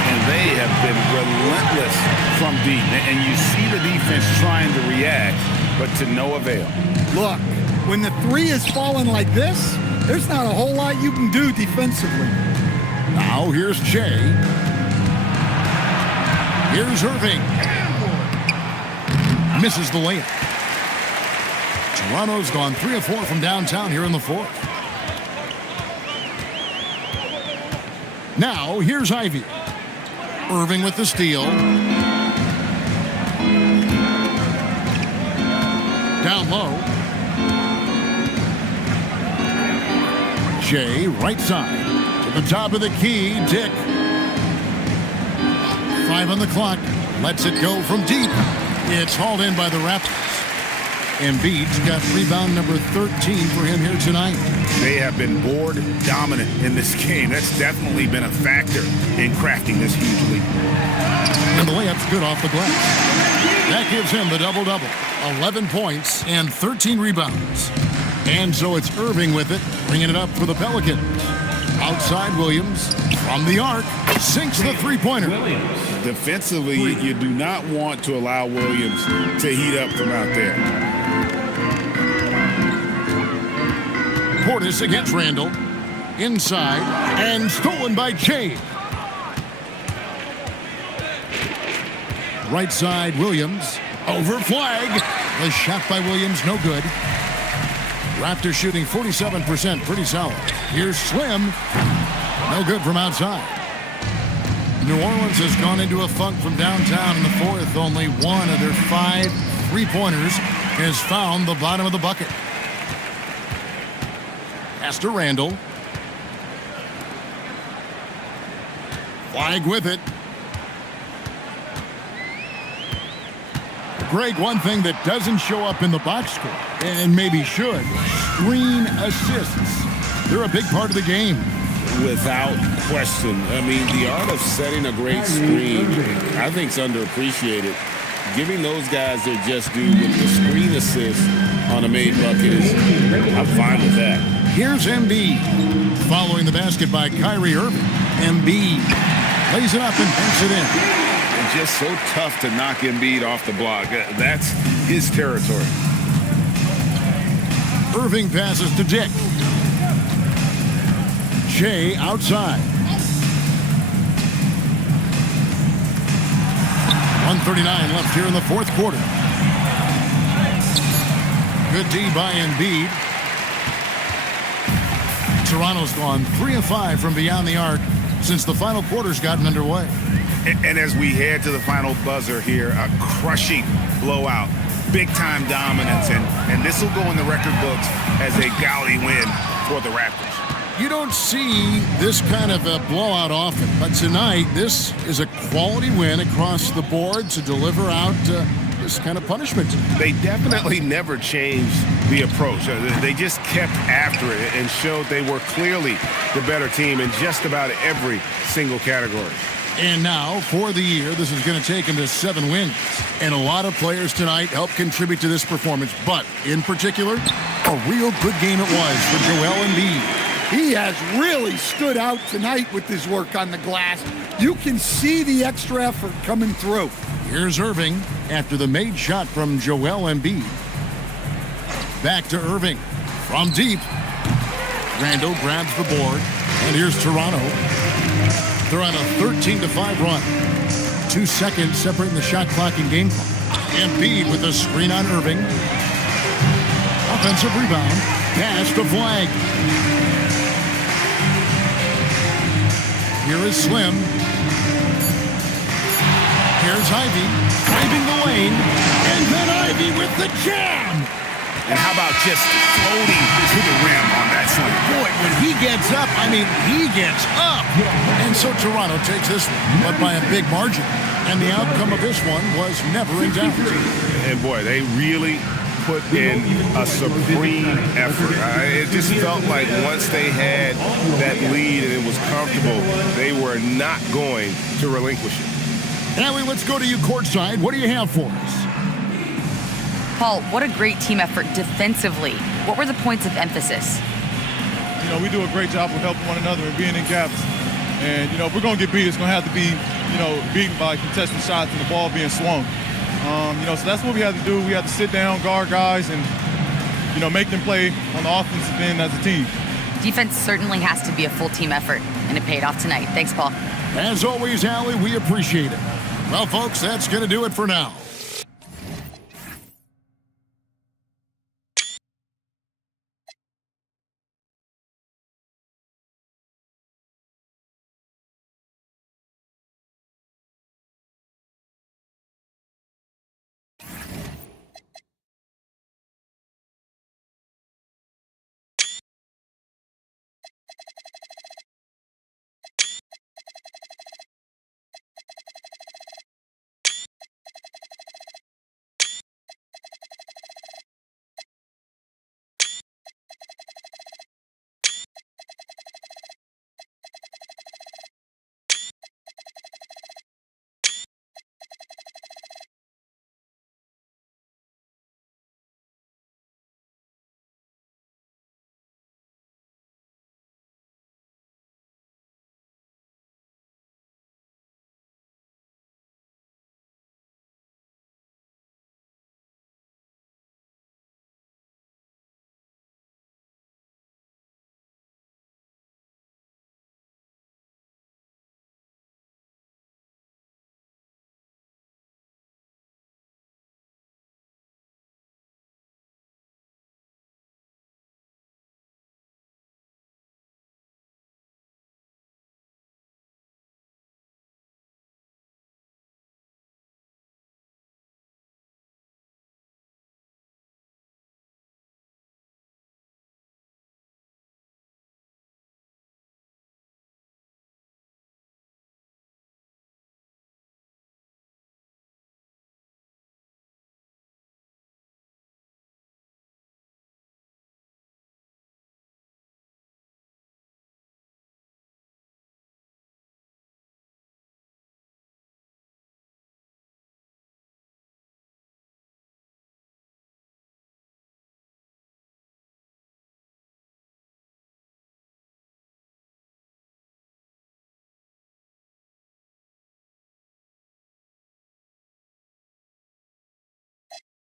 And they have been relentless from deep. And you see the defense trying to react, but to no avail. Look, when the 3 is falling like this, there's not a whole lot you can do defensively. Now here's Shea. Here's Irving. Misses the layup. Toronto's gone 3 of 4 from downtown here in the 4th. Now here's Ivy. Irving with the steal. Down low. Shea, right side. To the top of the key, Dick. 5 on the clock. Lets it go from deep. It's hauled in by the Raptors. Embiid's got rebound number 13 for him here tonight. They have been board dominant in this game. That's definitely been a factor in crafting this huge lead. And the layup's good off the glass. That gives him the double-double. 11 points and 13 rebounds. And so it's Irving with it, bringing it up for the Pelicans. Outside Williams from the arc, sinks the three-pointer. Defensively, you do not want to allow Williams to heat up from out there. Portis against Randall. Inside and stolen by Shea. Right side Williams. Over flag. The shot by Williams, no good. Raptors shooting 47%, pretty solid. Here's Slim. No good from outside. New Orleans has gone into a funk from downtown in the 4th. Only one of their 5 three-pointers has found the bottom of the bucket. Pass to Randall. Flag with it. Greg, one thing that doesn't show up in the box score, and maybe should, screen assists. They're a big part of the game. Without question. I mean, the art of setting a great screen, I think, is underappreciated. Giving those guys their just due with the screen assist on a made bucket is, I'm fine with that. Here's Embiid. Following the basket by Kyrie Irving. Embiid lays it up and banks it in. It's just so tough to knock Embiid off the block. That's his territory. Irving passes to Dick. Shea outside. 1:39 left here in the 4th quarter. Good D by Embiid. Toronto's gone 3 of 5 from beyond the arc since the final quarter's gotten underway. And as we head to the final buzzer here, a crushing blowout, big-time dominance, and this will go in the record books as a gaudy win for the Raptors. You don't see this kind of a blowout often, but tonight this is a quality win across the board to deliver out this kind of punishment. They definitely never changed the approach. They just kept after it and showed they were clearly the better team in just about every single category. And now, for the year, this is going to take him to 7 wins. And a lot of players tonight helped contribute to this performance. But, in particular, a real good game it was for Joel Embiid. He has really stood out tonight with his work on the glass. You can see the extra effort coming through. Here's Irving after the made shot from Joel Embiid. Back to Irving from deep. Randall grabs the board. And here's Toronto. They're on a 13-5 run. 2 seconds separating the shot clock and game clock. Embiid with a screen on Irving. Offensive rebound. Pass to Flag. Here is Slim. Here's Ivy, driving the lane, and then Ivy with the jam. And how about just floating to the rim on that slam? Boy, when he gets up, I mean, he gets up. And so Toronto takes this one, but by a big margin. And the outcome of this one was never in doubt. And boy, they really put in a supreme effort. It just felt like once they had that lead and it was comfortable, they were not going to relinquish it. Allie, let's go to you courtside. What do you have for us? Paul, what a great team effort defensively. What were the points of emphasis? You know, we do a great job of helping one another and being in gaps. And, you know, if we're going to get beat, it's going to have to be, you know, beaten by contested shots and the ball being swung. You know, so that's what we had to do. We had to sit down, guard guys, and, you know, make them play on the offensive end as a team. Defense certainly has to be a full team effort, and it paid off tonight. Thanks, Paul. As always, Allie, we appreciate it. Well, folks, that's going to do it for now.